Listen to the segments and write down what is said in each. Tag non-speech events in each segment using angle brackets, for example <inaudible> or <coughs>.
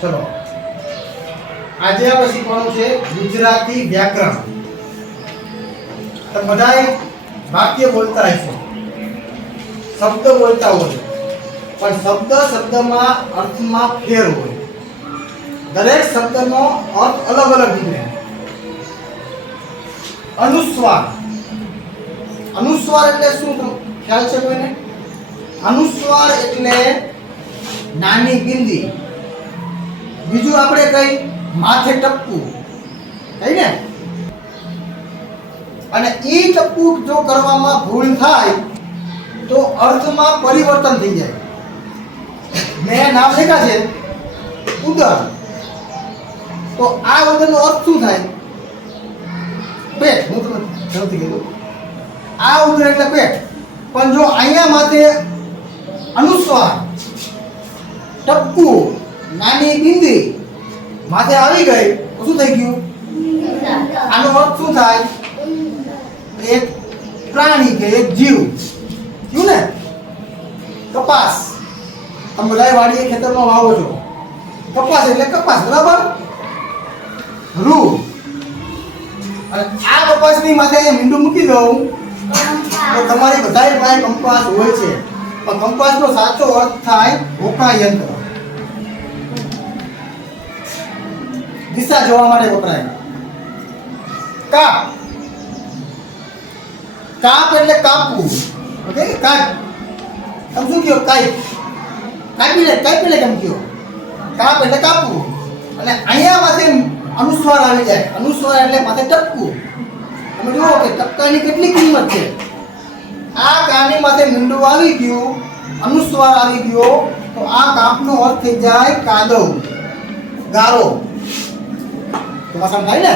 ચલો. આજે આપણે શીખવાનું છે ગુજરાતી વ્યાકરણ. તો બધાય વાક્ય બોલતા હશો. શબ્દ બોલતા હોય. પણ શબ્દ શબ્દમાં અર્થમાં ફેર હોય. દરેક શબ્દનો અર્થ અલગ અલગ નીકળે અનુસ્વાર. અનુસ્વાર એટલે શું ખ્યાલ છે કોઈને? અનુસ્વાર એટલે નાની બિંદી બીજું આપણે કઈ માથે ટપકું કઈ ને? અને એ ટપકું જો કરવામાં ભૂલ થાય, તો અર્થમાં પરિવર્તન થઈ જાય. મેં નામ શેખા છે ઉદર તો આ વગરનો અર્થ શું થાય? પેટ. હું તમને જલ્દી કીધું આ ઉદર એટલે પેટ. પણ જો અહીંયા માથે અનુસ્વાર, ટપકું નાની બિંદી. માથે આવી ગઈ. તો શું થઈ ગયું? આનો અર્થ શું થાય? એક પ્રાણી કે એક જીવ. કયું ને? કપાસ. તમે બધા વાડીએ ખેતરમાં વાવો છો. કપાસ એટલે કપાસ, બરાબર? રૂ. અને આ કપાસની માથે અહીંયા મીંડું મૂકી દઉં. તો તમારી બધાય પાસે કંપાસ હોય છે. પણ કંપાસનો સાચો અર્થ થાય હોકા યંત્ર દિશા જોવા માટે વપરાય. કાપ. કાપ એટલે કાપવું. ઓકે કાપ તમે શું કહો કાઈ કાપી લે કાપી લે કેમ કહો કાપ એટલે કાપવું. અને અહીંયા માથે અનુસ્વાર આવી જાય. અનુસ્વાર એટલે માથે ટપકું તમે જુઓ કે ટપકાની કેટલી કિંમત છે. આ કાની માથે મીંડું આવી ગયું, અનુસ્વાર આવી ગયો, તો આ કાપનો અર્થ થઈ જાય કાદવ. ગારો. ચોમાસામાં થાય ને?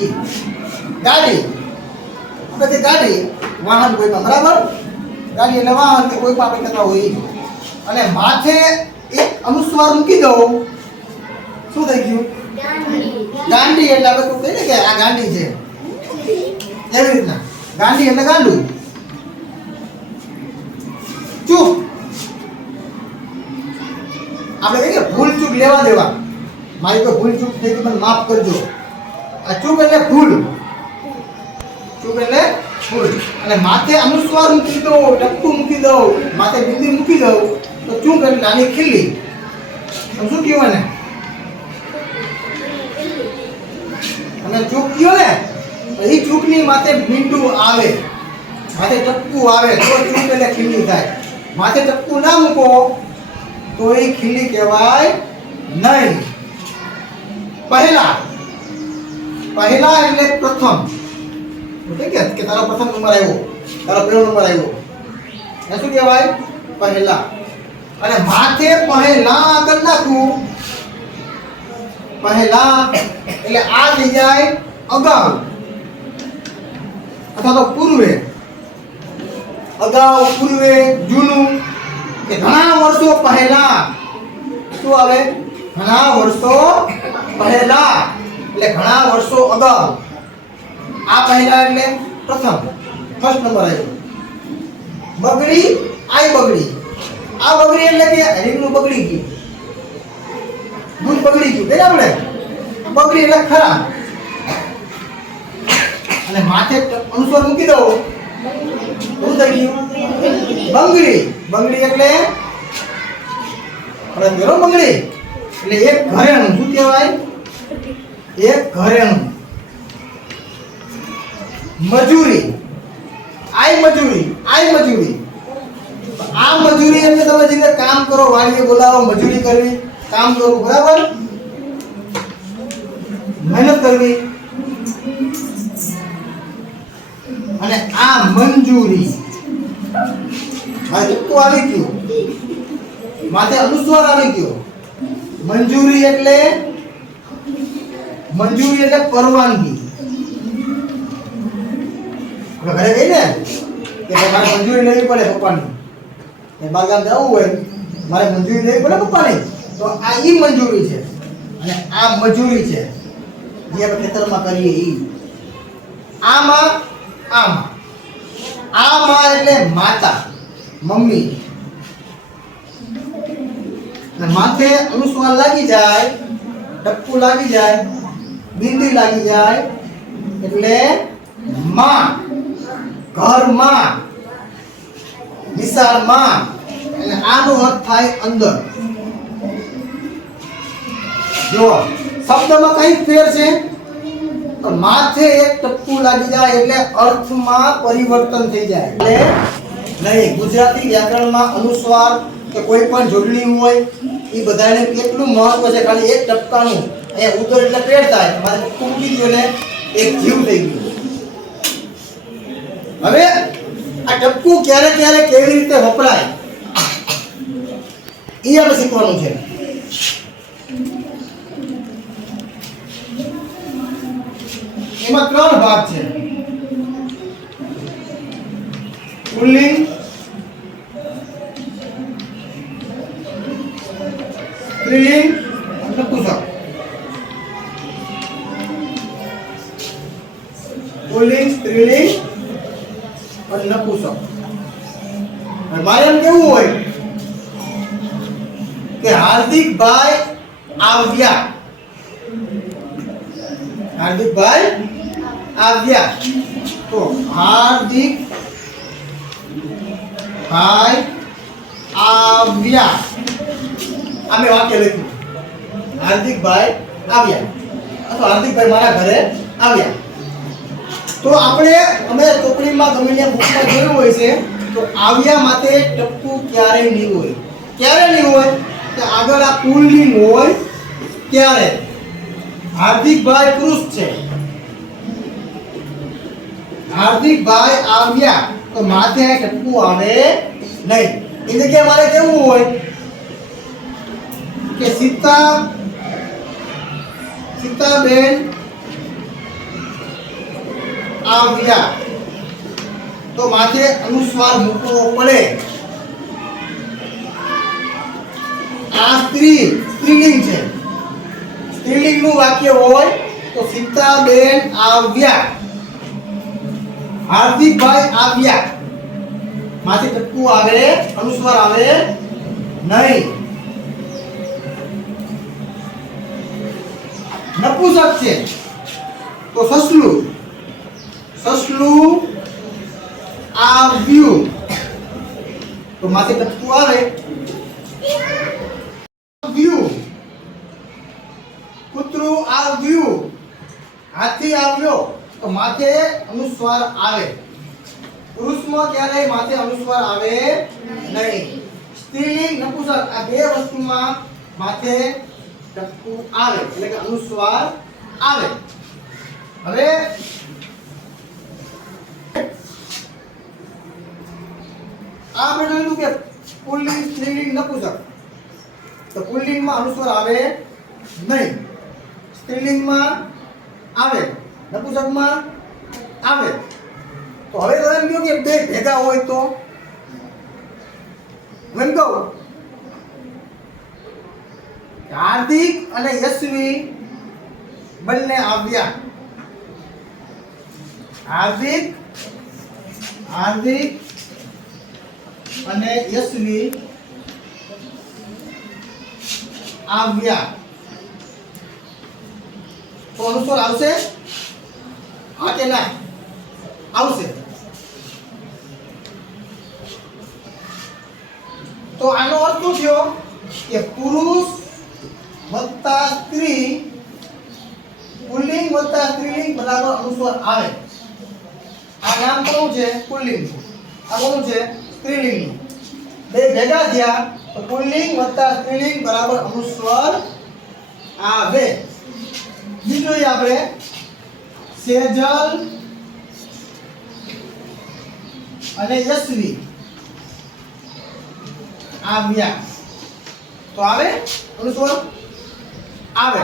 ઈ. ગાડી. આપણે જે ગાડી વાહન કોઈ પણ બરાબર. ગાડી એટલે વાહન કે કોઈ પણ આપણે કહેતા હોય અને માથે એક અનુસ્વાર મૂકી દઉં. શું થઈ ગયું? ગાંડી. એટલે આપણે કોઈ કહીએ કે આ ગાંડી છે. એવી રીતના. ગાંડી એટલે ગાંડું. ચૂપ. આપણે કહીએ ભૂલ ચૂક લેવા દેવા. મારી તો ભૂલ ચૂક થઈ મને માફ કરજો. આ ચૂક એટલે ભૂલ. ચૂક એટલે ભૂલ. અને માથે અનુસ્વાર મૂકી દો, ટપકું મૂકી દઉં માથે બિંદી મૂકી દઉં તો ચૂક એટલે નાની ખીલી શું કહ્યું ને અને ચૂક કયો ને એ ચૂકની માથે મીંડું આવે. માથે ટપકું આવે, તો ચૂક એટલે ખીલી થાય. માથે ટપકું ના મૂકો, તો એ ખીલી કહેવાય નહીં. પહેલા. પહેલા એટલે પ્રથમ. કે કે તારો પ્રથમ નંબર આવ્યો. તારો પહેલો નંબર આવ્યો. એ શું કહેવાય? પહેલા. અને માથે પહેલા આગળ નાખવું. પહેલા એટલે આ થઈ જાય અગાઉ. અથવા તો પૂર્વે. અગાઉ, પૂર્વે, જૂનું. કે ઘણા વર્ષો પહેલા. શું આવે? ઘણા વર્ષો પહેલા એટલે ઘણા વર્ષો અગાઉ આ પહેલા એટલે પ્રથમ ફર્સ્ટ નંબર આવ્યો બગડી આઈ બગડી. આ બગડી એટલે કે રીંગનું બગડી ગયું. દૂધ બગડી ગયું. બરાબર બગડી એટલે ખરાબ અને માથે અનુસ્વાર મૂકી દો શું થઈ ગયું? બંગડી. બંગડી એટલે? બંગડી. એટલે એક ઘરેણું, શું કહેવાય? એક ઘરેણું. મજૂરી. આઈ મજૂરી આઈ મજૂરી. આ મજૂરી એટલે તમે જે કામ કરો, વાડીએ બોલાવો, મજૂરી કરવી, કામ કરવું, બરાબર? મહેનત કરવી. અને આ મંજૂરી. ટૂંકું આવી ગયું. માથે અનુસ્વાર આવી ગયો. મંજૂરી એટલે? મંજૂરી એટલે પરવાનગી. ઘરે કહીએ ને, કે મારે મંજૂરી લેવી પડે પપ્પાની. એ બાગામ જવું હોય, મારે મંજૂરી લેવી પડે પપ્પાની. તો આ ઈ મંજૂરી છે. અને આ મજૂરી છે. જે આપણે ખેતરમાં કરીએ ઈ. આમાં આમાં. આમાં એટલે માતા, મમ્મી. અને માથે અનુસ્વાર લાગી જાય ટપકું લાગી જાય, બિંદી લાગી જાય, એટલે માં ઘરમાં વિશાળમાં એટલે આનો અર્થ થાય અંદર. જો, શબ્દમાં કઈ ફેર છે, તો માથે એક ટપકું લાગી જાય એટલે અર્થમાં પરિવર્તન થઈ જાય. એટલે નહીં, ગુજરાતી વ્યાકરણમાં અનુસ્વાર કે કોઈ પણ જોડણી હોય એ બધાને કેટલું મહત્વ છે, ખાલી એક ટપકાનું અહીંયા ઉદર એટલે પેટ થાય, મારે ટૂંકી ગયો ને એક જીવ થઈ ગયું. હવે આ ટપકું ક્યારે ક્યારે કેવી રીતે વપરાય એ આપણે શીખવાનું છે. એમાં ત્રણ ભાગ છે. પુલ્લિંગ સ્ત્રીલિંગ નપુંસક પુલ્લિંગ સ્ત્રીલિંગ અને નપુંસક અને મારે એમ કેવું હોય કે હાર્દિકભાઈ આવ્યા હાર્દિકભાઈ આવ્યા તો હાર્દિક ભાઈ આવ્યા અમે વાક્ય લખ્યું. હાર્દિકભાઈ આવ્યા. અથવા હાર્દિકભાઈ મારા ઘરે આવ્યા. તો આપણે, અમે ચોપડીમાં ગમે ત્યાં બુકમાં જોયું હોય છે, તો આવ્યા માટે ટપકું ક્યારેય નહીં હોય? ક્યારે નહીં હોય? કે આગળ આ પુલ્લિંગ હોય, ત્યારે. હાર્દિકભાઈ પુરુષ છે. હાર્દિકભાઈ આવ્યા, તો માથે ટપકું આવે નહીં. એ કે મારે કેવું હોય? કે સીતા, સીતાબેન આવ્યા. તો માથે અનુસ્વાર મૂકવો પડે. આ સ્ત્રી, સ્ત્રીલિંગ છે. સ્ત્રીલિંગનું વાક્ય હોય તો સીતાબેન આવ્યા. હાર્દિકભાઈ આવ્યા. માથે ટપકું આવે, અનુસ્વાર આવે નહીં. નપુસક છે. તો સસલું સસલું આવ્યું તો માથે ટપકું આવે. આવ્યું કૂતરું આવ્યું હાથી આવ્યો, તો માથે અનુસ્વાર આવે. પુરુષમાં ક્યારેય માથે અનુસ્વાર આવે નહીં. સ્ત્રીલિંગ નપુસક આ બે વસ્તુમાં માથે ટપકું આવે, એટલે કે અનુસ્વાર આવે. હવે આ આપણે કે પુલ્લિંગ સ્ત્રીલિંગ નપુસક તો પુલ્લિંગમાં અનુસ્વાર આવે નહીં. સ્ત્રીલિંગમાં આવે નપુસકમાં આવે. તો હવે તમે કહ્યું કે બે ભેગા હોય તો? એમ કહું હાર્દિક અને યશવી બંને આવ્યા. હાર્દિક હાર્દિક અને યશવી આવ્યા. તો અનુસ્વાર આવશે? હા કે ના? આવશે. તો આનો અર્થ શું થયો? કે પુરુષ વત્તા સ્ત્રી, પુલ્લિંગ વત્તા સ્ત્રીલિંગ બરાબર અનુસ્વાર આવે. આ નામ કોનું છે? પુલ્લિંગ. આ કોનું છે? સ્ત્રીલિંગ બે ભેગા થયા, તો પુલ્લિંગ વત્તા સ્ત્રીલિંગ બરાબર અનુસ્વાર આવે. બીજું આપણે સેજલ અને યશવી આવ્યા. તો આવે? અનુસ્વાર? આવે.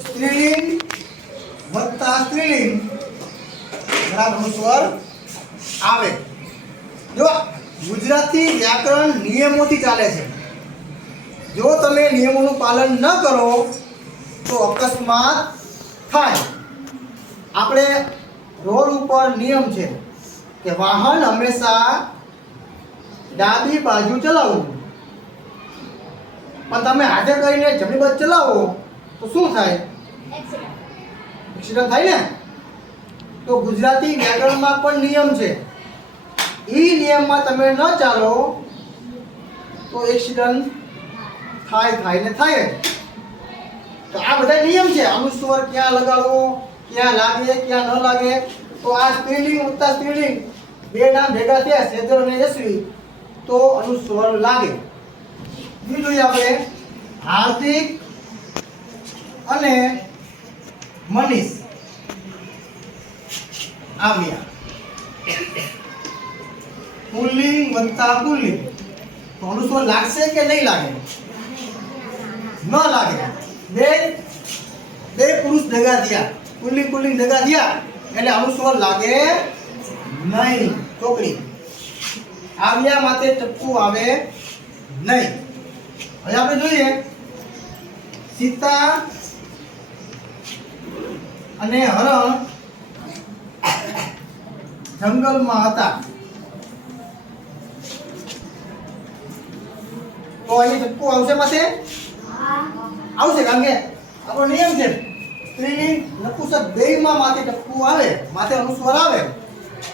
સ્ત્રીલિંગ વત્તા સ્ત્રીલિંગ બરાબર સ્વર આવે. જો ગુજરાતી વ્યાકરણ નિયમોથી ચાલે છે. જો તમે નિયમોનું પાલન ન કરો, તો અકસ્માત થાય. આપણે રોડ ઉપર નિયમ છે કે વાહન હંમેશા ડાબી બાજુ ચલાવવું. પણ તમે હાજર કરીને જમણી બાજુ ચલાવો તો શું થાય? એક્સિડન્ટ થાય ને? તો ગુજરાતી વ્યાકરણમાં પણ નિયમ છે. એ નિયમમાં તમે ન ચાલો તો એક્સિડન્ટ થાય થાય ને થાય તો આ બધા નિયમ છે. અનુસ્વર ક્યાં લગાડવો ક્યાં લાગે ક્યાં ન લાગે? તો આ સ્ત્રીલિંગ ઉત્તા સ્ત્રીલિંગ બે નામ ભેગા થયા સેજર અને યશવી. તો અનુસ્વર લાગે. બીજું હાર્દિક અને મનીષ આવ્યા. પુલ્લિંગ વત્તા પુલ્લિંગ. તો અનુસ્વર લાગશે કે નહીં લાગે? ન લાગે. બે બે પુરુષ ભેગા થયા. પુલ્લિંગ પુલ્લિંગ ભેગા થયા. એટલે અનુસ્વર લાગે? નહીં. છોકરી આવ્યા માટે ટપકું આવે નહીં. હવે આપણે જોઈએ. સીતા અને હરણ જંગલમાં હતા. તો અહીં ટપકુ આવશે માથે આવશે કારણ કે આપણો નિયમ છે. સ્ત્રીલિંગ નપુસક દેહમાં માથે ટપકું આવે માથે અનુસ્વર આવે.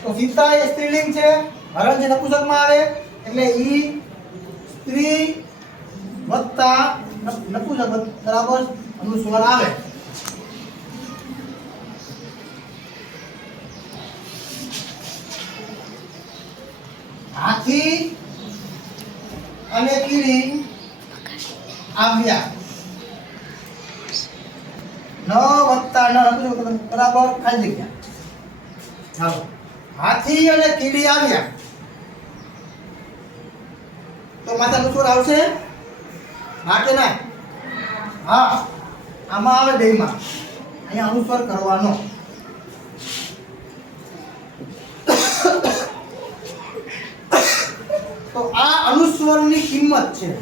તો સીતા એ સ્ત્રીલિંગ છે હરણ જે નપુસકમાં આવે એટલે ઈ સ્ત્રી વત્તા નપ- નપુસક બરાબર? અનુસ્વાર આવે. હાથી અને કીડી આવ્યા. ન વત્તા, ન નપુસક બરાબર? ખાલી જગ્યા. ચાલો. હાથી અને કીડી આવ્યા. તો માથા અનુસ્વાર આવશે? હા કે ના? હા, આમાં આવે દહીમાં અહીંયા અનુસ્વાર કરવાનો. <coughs> તો આ અનુસ્વરની કિંમત છે.